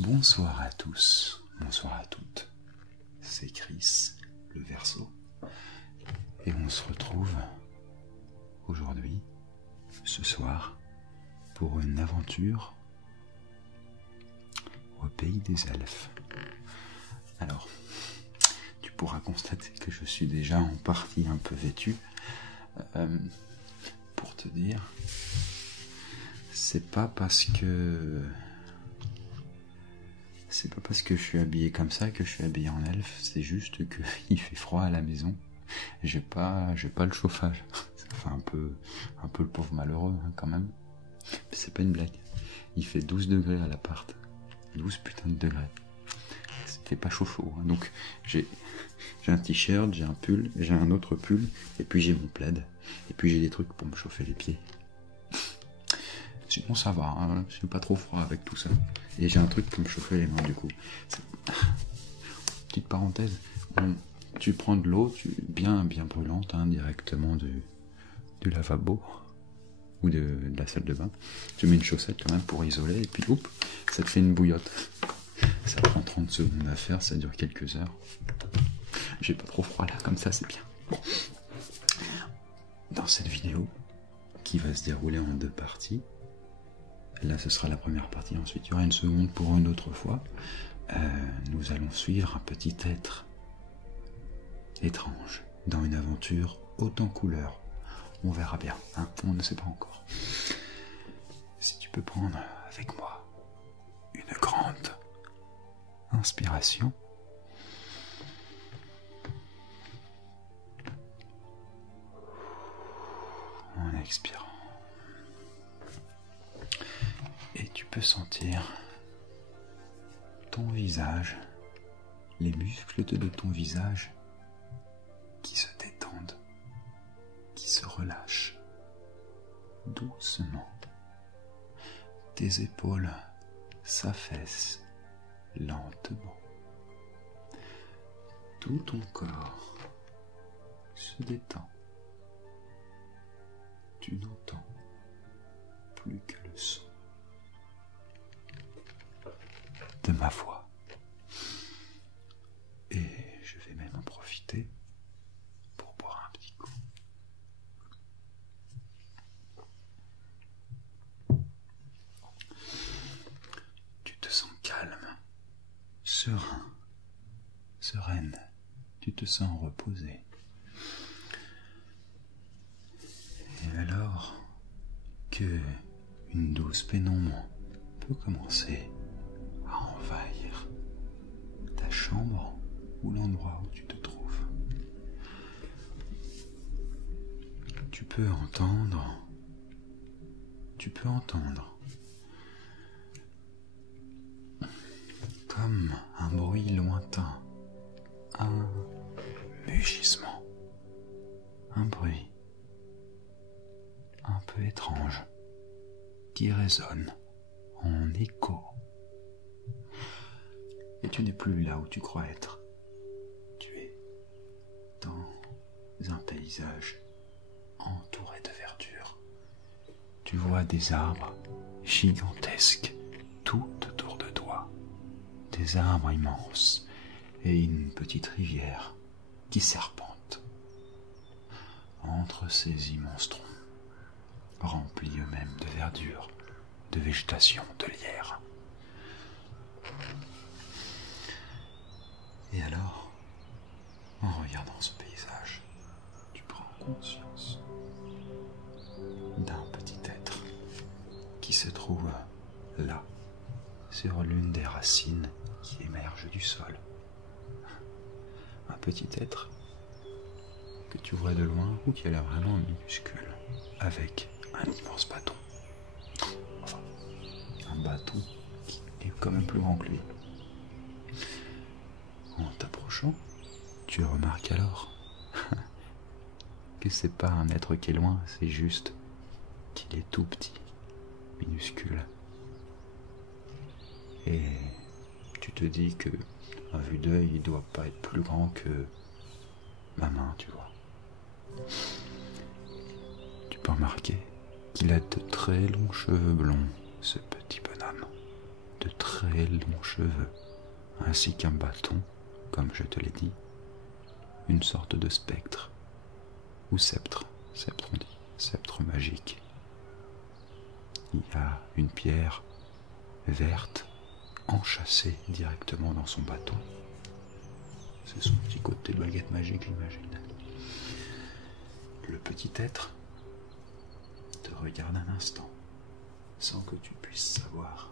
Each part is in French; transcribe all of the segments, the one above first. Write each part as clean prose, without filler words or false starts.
Bonsoir à tous, bonsoir à toutes. C'est Chris, le Verseau. Et on se retrouve aujourd'hui, ce soir, pour une aventure au pays des elfes. Alors, tu pourras constater que je suis déjà en partie un peu vêtu. Pour te dire, c'est pas parce que je suis habillé comme ça que je suis habillé en elfe, c'est juste que il fait froid à la maison. J'ai pas le chauffage. Ça fait un peu le pauvre malheureux hein, quand même. Mais c'est pas une blague. Il fait 12 degrés à l'appart. 12 putains de degrés. Ça fait pas chaud hein. Donc j'ai un t-shirt, j'ai un pull, j'ai un autre pull, et puis j'ai mon plaid, et puis j'ai des trucs pour me chauffer les pieds. Sinon ça va, hein, j'ai pas trop froid avec tout ça. Et j'ai un truc pour me chauffer les mains du coup. Petite parenthèse, tu prends de l'eau bien brûlante hein, directement du lavabo ou de la salle de bain. Tu mets une chaussette quand même pour isoler et puis hop, ça te fait une bouillotte. Ça prend 30 secondes à faire, ça dure quelques heures. J'ai pas trop froid là, comme ça c'est bien. Bon. Dans cette vidéo, qui va se dérouler en 2 parties, là ce sera la première partie, ensuite il y aura une seconde pour une autre fois, nous allons suivre un petit être étrange dans une aventure haute en couleurs. On verra bien, hein, on ne sait pas encore. Si tu peux prendre avec moi une grande inspiration. En expirant. Et tu peux sentir ton visage, les muscles de ton visage qui se détendent, qui se relâchent doucement. Tes épaules s'affaissent lentement. Tout ton corps se détend. Tu n'entends plus que le son de ma voix. Et je vais même en profiter pour boire un petit coup. Tu te sens calme, serein, sereine. Tu te sens reposé. Et alors que une douce pénombre peut commencer à envahir ta chambre ou l'endroit où tu te trouves, tu peux entendre comme un bruit lointain, un mugissement, un bruit un peu étrange qui résonne en écho. Et tu n'es plus là où tu crois être. Tu es dans un paysage entouré de verdure. Tu vois des arbres gigantesques tout autour de toi. Des arbres immenses et une petite rivière qui serpente entre ces immenses troncs, remplis eux-mêmes de verdure, de végétation, de lierre. Et alors, en regardant ce paysage, tu prends conscience d'un petit être qui se trouve là, sur l'une des racines qui émergent du sol. Un petit être que tu vois de loin ou qui a l'air vraiment minuscule, avec un immense bâton. Enfin, un bâton qui est quand même plus grand que lui. En t'approchant, tu remarques alors que c'est pas un être qui est loin, c'est juste qu'il est tout petit, minuscule. Et tu te dis que, à vue d'œil, il doit pas être plus grand que ma main, tu vois. Tu peux remarquer qu'il a de très longs cheveux blonds, ce petit bonhomme. de très longs cheveux, ainsi qu'un bâton, comme je te l'ai dit, une sorte de spectre, ou sceptre on dit, sceptre magique. Il y a une pierre verte enchâssée directement dans son bâton. C'est son petit côté baguette magique, j'imagine. Le petit être te regarde un instant, sans que tu puisses savoir,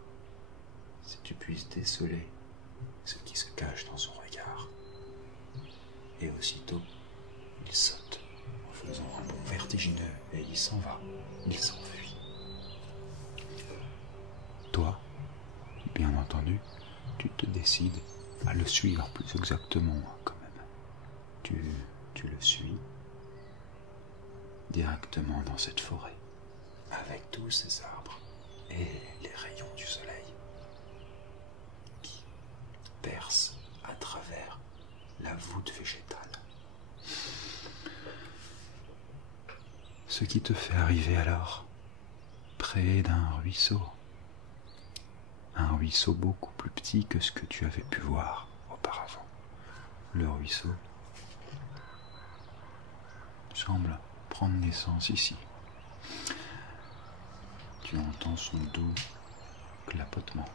si tu puisses déceler ce qui se cache dans son regard. Et aussitôt, il saute en faisant un bond vertigineux et il s'en va, il s'enfuit. Toi, bien entendu, tu te décides à le suivre plus exactement quand même. Tu le suis directement dans cette forêt, avec tous ces arbres et les rayons du soleil qui percent à travers la voûte végétale. Ce qui te fait arriver alors près d'un ruisseau. Un ruisseau beaucoup plus petit que ce que tu avais pu voir auparavant. Le ruisseau semble prendre naissance ici. Tu entends son doux clapotement.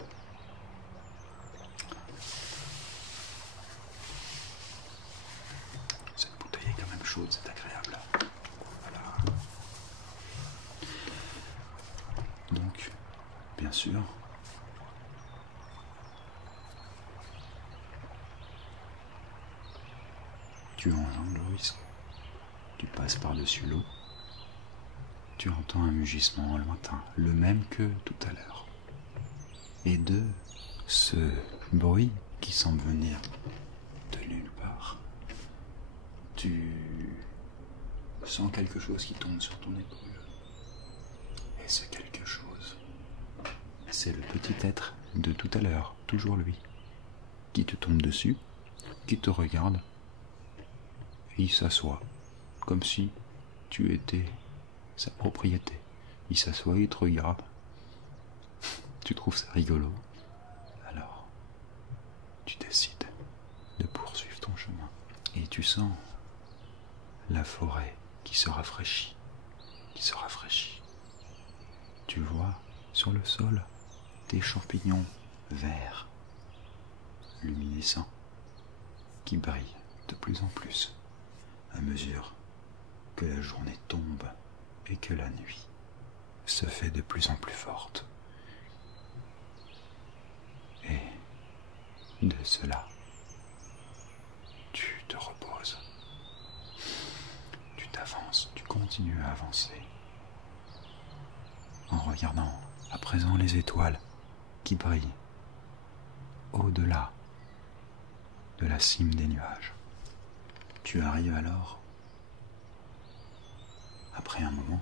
Cette bouteille est quand même chaude, c'est agréable. Voilà. Donc, bien sûr, tu enjambes le ruisseau. Tu passes par-dessus l'eau. Tu entends un mugissement lointain, le même que tout à l'heure. Et de ce bruit qui semble venir de nulle part, tu sens quelque chose qui tombe sur ton épaule. Et ce quelque chose, c'est le petit être de tout à l'heure, toujours lui, qui te tombe dessus, qui te regarde, et il s'assoit, comme si tu étais sa propriété. Il s'assoit, il te regarde. Tu trouves ça rigolo. Alors, tu décides de poursuivre ton chemin. Et tu sens la forêt qui se rafraîchit, qui se rafraîchit. Tu vois sur le sol des champignons verts, luminescents, qui brillent de plus en plus à mesure que la journée tombe et que la nuit se fait de plus en plus forte. Et de cela, tu te reposes. Tu t'avances, tu continues à avancer en regardant à présent les étoiles qui brillent au-delà de la cime des nuages. Tu arrives alors, après un moment,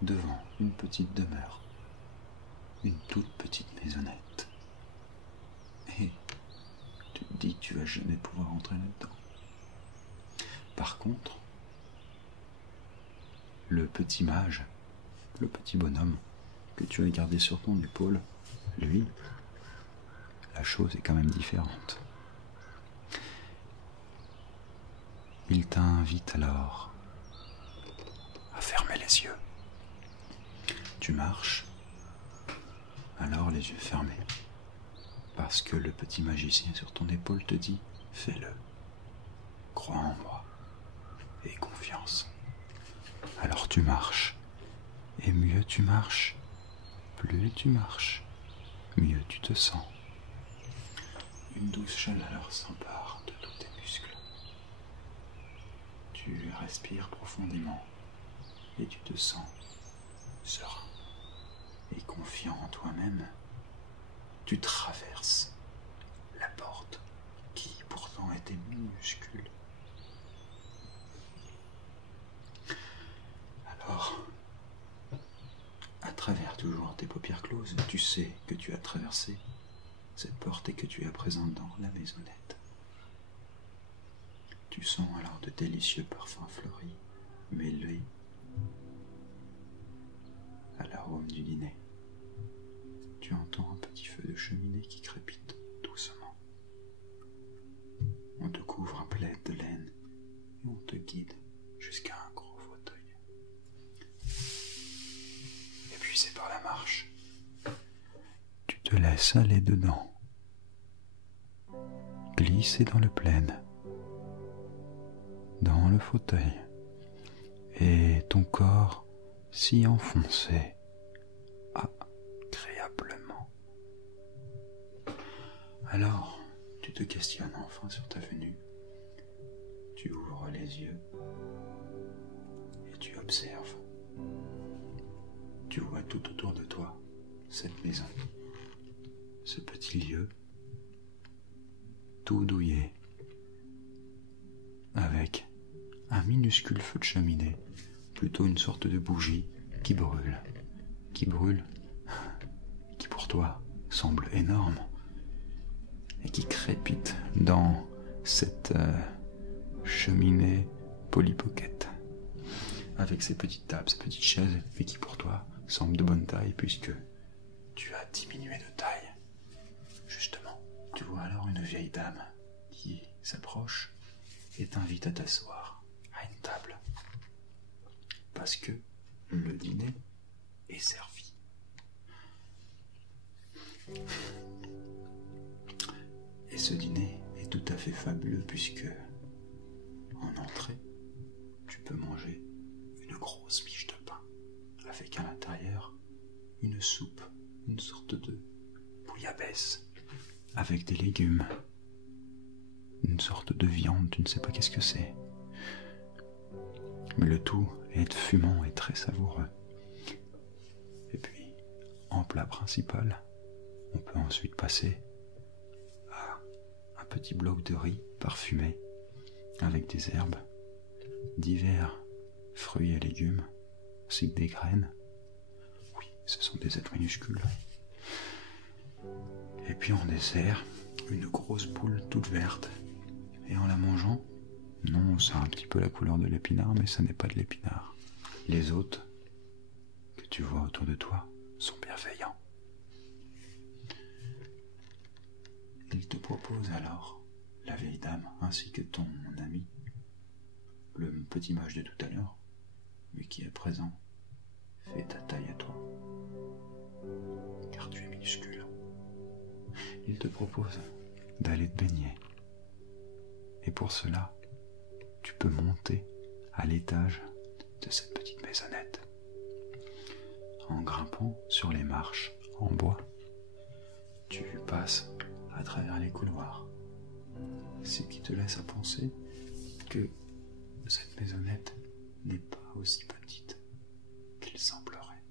devant une petite demeure, une toute petite maisonnette. Et tu te dis que tu vas jamais pouvoir entrer là-dedans. Par contre, le petit mage, le petit bonhomme que tu as gardé sur ton épaule, lui, la chose est quand même différente. Il t'invite alors à fermer les yeux. Tu marches, alors les yeux fermés, parce que le petit magicien sur ton épaule te dit « Fais-le, crois en moi, aie confiance ». Alors tu marches, et mieux tu marches, plus tu marches, mieux tu te sens. Une douce chaleur s'empare de tous tes muscles. Tu respires profondément et tu te sens serein et confiant en toi-même. Tu traverses la porte qui pourtant était minuscule. Alors, à travers toujours tes paupières closes, tu sais que tu as traversé cette porte et que tu es à présent dans la maisonnette. Tu sens alors de délicieux parfums fleuris, mêlés à l'arôme du dîner. Tu tu entends un petit feu de cheminée qui crépite doucement. On te couvre un plaid de laine et on te guide jusqu'à un gros fauteuil. Épuisé par la marche, tu te laisses aller dedans, glisser dans le plaid, dans le fauteuil, et ton corps s'y enfonçait agréablement. Alors, tu te questionnes enfin sur ta venue. Tu ouvres les yeux et tu observes. Tu vois tout autour de toi cette maison, ce petit lieu, tout douillet, avec un minuscule feu de cheminée, plutôt une sorte de bougie qui brûle, qui pour toi semble énorme, et qui crépite dans cette cheminée Polly Pocket, avec ses petites tables, ses petites chaises, et qui pour toi semble de bonne taille, puisque tu as diminué de taille. Justement, tu vois alors une vieille dame qui s'approche et t'invite à t'asseoir à une table, parce que le dîner est servi. Et ce dîner est tout à fait fabuleux, puisque en entrée, tu peux manger une grosse miche de pain avec à l'intérieur une soupe, une sorte de bouillabaisse avec des légumes, une sorte de viande, tu ne sais pas qu'est-ce que c'est. Mais le tout est fumant et très savoureux. Et puis, en plat principal, on peut ensuite passer à un petit bloc de riz parfumé avec des herbes, divers fruits et légumes, ainsi que des graines. Oui, ce sont des êtres minuscules. Et puis en dessert, une grosse boule toute verte. Et en la mangeant, non, ça a un petit peu la couleur de l'épinard, mais ça n'est pas de l'épinard. Les hôtes que tu vois autour de toi sont bienveillants. Il te propose alors, la vieille dame ainsi que ton ami, le petit mage de tout à l'heure, mais qui à présent fait ta taille à toi, car tu es minuscule. Il te propose d'aller te baigner. Et pour cela, tu peux monter à l'étage de cette petite maisonnette. En grimpant sur les marches en bois, tu passes à travers les couloirs, ce qui te laisse à penser que cette maisonnette n'est pas aussi petite qu'il semblerait.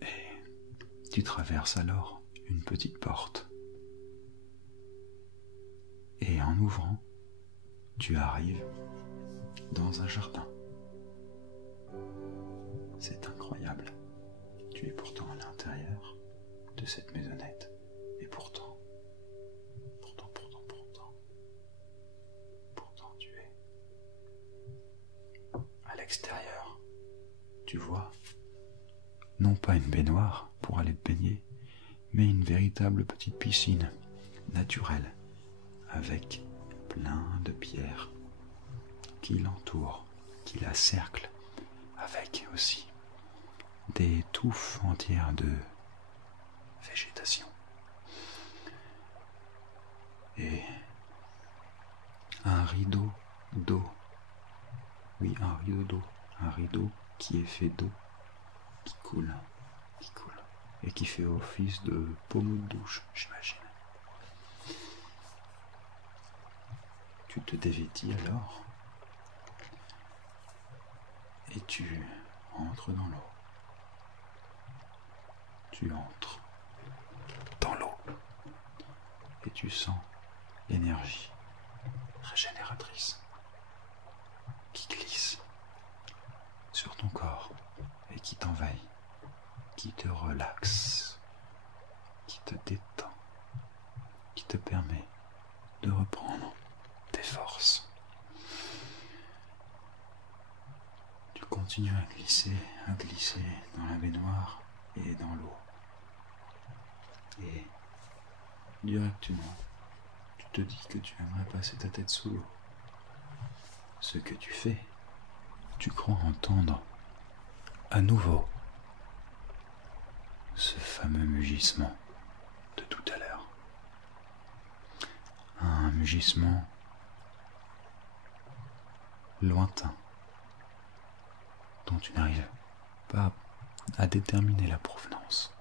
Et tu traverses alors une petite porte. Et en ouvrant, tu arrives dans un jardin. C'est incroyable. Tu es pourtant à l'intérieur de cette maisonnette. Et pourtant, tu es à l'extérieur. Tu vois, non pas une baignoire pour aller te baigner, mais une véritable petite piscine naturelle, avec plein de pierres qui l'entourent, qui la cerclent, avec aussi des touffes entières de végétation. Et un rideau d'eau. Oui, un rideau d'eau. Un rideau qui est fait d'eau, qui coule, et qui fait office de pommeau de douche, j'imagine. Tu te dévêtis alors, et tu entres dans l'eau. Tu entres dans l'eau, et tu sens l'énergie régénératrice qui glisse sur ton corps et qui t'envahit, qui te relaxe, qui te détend, qui te permet de reprendre tes forces. Tu continues continues à glisser dans la baignoire et dans l'eau. Et directement, tu te dis que tu aimerais passer ta tête sous l'eau. Ce que tu fais, tu crois entendre à nouveau ce fameux mugissement de tout à l'heure. Un mugissement lointain dont tu n'arrives pas à déterminer la provenance.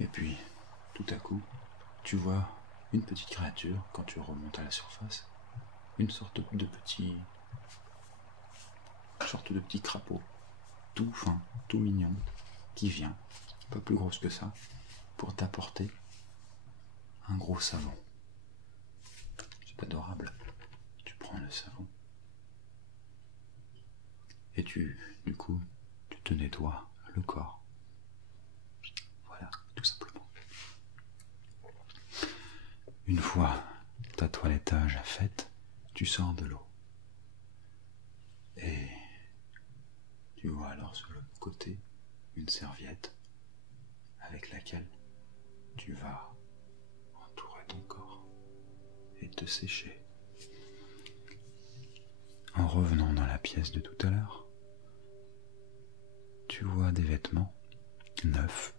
Et puis, tout à coup, tu vois une petite créature quand tu remontes à la surface, une sorte de petit crapaud, tout fin, tout mignon, qui vient, pas plus grosse que ça, pour t'apporter un gros savon. C'est adorable. Tu prends le savon et du coup, tu te nettoies le corps. Voilà, tout simplement. Une fois ta toilettage faite, tu sors de l'eau. Et tu vois alors sur le côté une serviette avec laquelle tu vas entourer ton corps et te sécher. En revenant dans la pièce de tout à l'heure, tu vois des vêtements neufs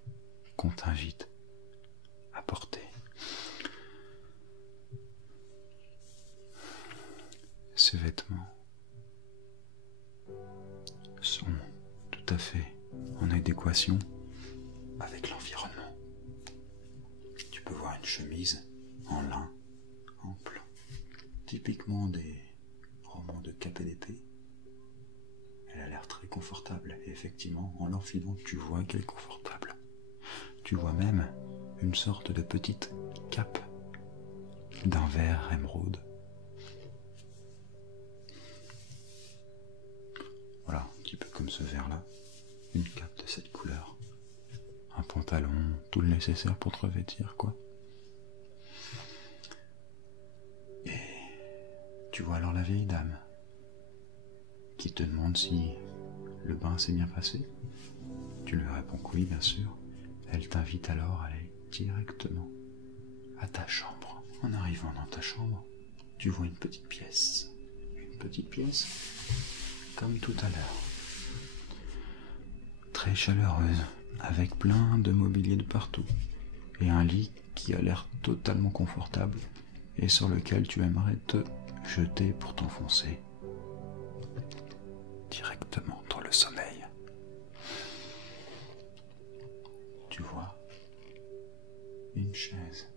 qu'on t'invite à porter. Ces vêtements sont tout à fait en adéquation avec l'environnement. Tu peux voir une chemise en lin ample, typiquement des romans de KPDP. Elle a l'air très confortable et effectivement, en l'enfilant, tu vois qu'elle est confortable. Tu vois même une sorte de petite cape d'un vert émeraude. Voilà, un petit peu comme ce vert-là, une cape de cette couleur, un pantalon, tout le nécessaire pour te revêtir, quoi. Et tu vois alors la vieille dame qui te demande si le bain s'est bien passé. Tu lui réponds que oui, bien sûr. Elle t'invite alors à aller directement à ta chambre. En arrivant dans ta chambre, tu vois une petite pièce. Une petite pièce comme tout à l'heure. Très chaleureuse, avec plein de mobilier de partout. Et un lit qui a l'air totalement confortable et sur lequel tu aimerais te jeter pour t'enfoncer directement dans le sommeil. Tu vois une chaise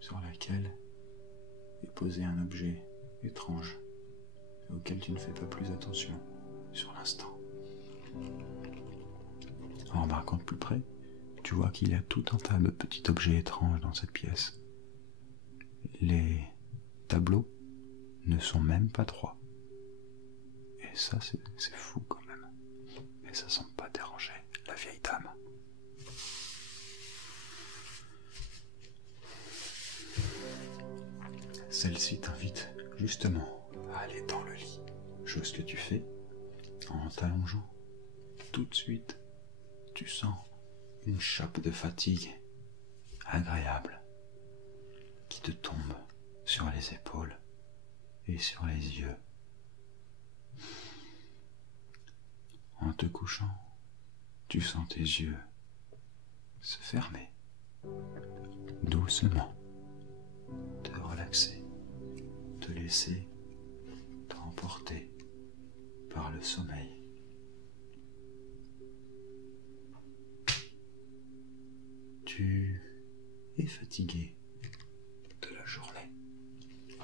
sur laquelle est posé un objet étrange auquel tu ne fais pas plus attention sur l'instant. En remarquant de plus près, tu vois qu'il y a tout un tas de petits objets étranges dans cette pièce. Les tableaux ne sont même pas 3. Et ça, c'est fou quand même. Mais ça semble pas déranger la vieille dame. Celle-ci t'invite justement à aller dans le lit. Chose que tu fais en t'allongeant. Tout de suite, tu sens une chape de fatigue agréable qui te tombe sur les épaules et sur les yeux. En te couchant, tu sens tes yeux se fermer, doucement, te relaxer, te laisser t'emporter par le sommeil. Tu es fatigué de la journée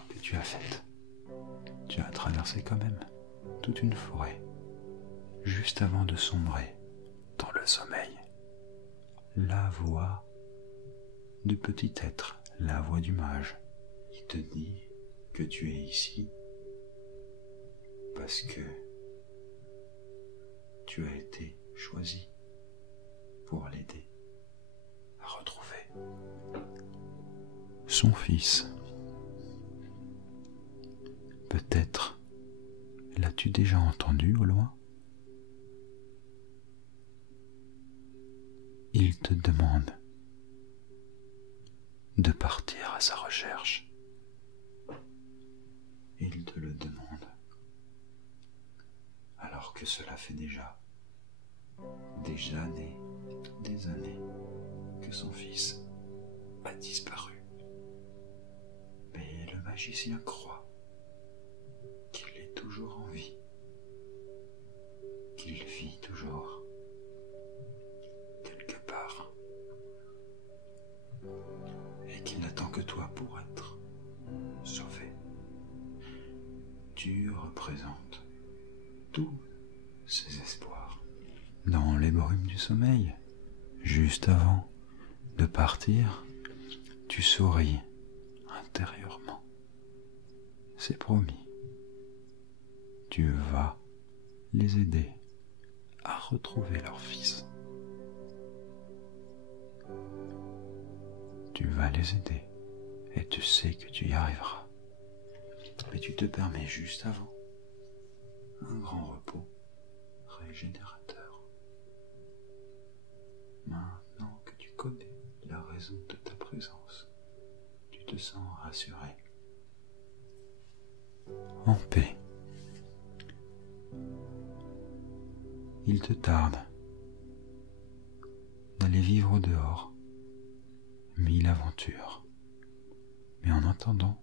que tu as faite. Tu as traversé quand même toute une forêt juste avant de sombrer dans le sommeil. La voix du petit être, la voix du mage, qui te dit que tu es ici parce que tu as été choisi pour l'aider à retrouver son fils. Peut-être l'as-tu déjà entendu au loin? Il te demande de partir à sa recherche. Il te le demande, alors que cela fait déjà des années que son fils a disparu. Mais le magicien croit qu'il est toujours en vie, qu'il vit toujours quelque part, et qu'il n'attend que toi pour être sauvé. Tu représentes tous ses espoirs. Dans les brumes du sommeil, juste avant de partir, tu souris intérieurement. C'est promis. Tu vas les aider à retrouver leur fils. Tu vas les aider et tu sais que tu y arriveras. Mais tu te permets juste avant un grand repos régénérateur. Maintenant que tu connais la raison de ta présence, tu te sens rassuré, en paix. Il te tarde d'aller vivre dehors 1000 aventures, mais en attendant,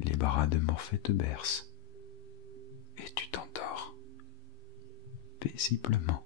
les bras de Morphée te bercent et tu t'endors paisiblement.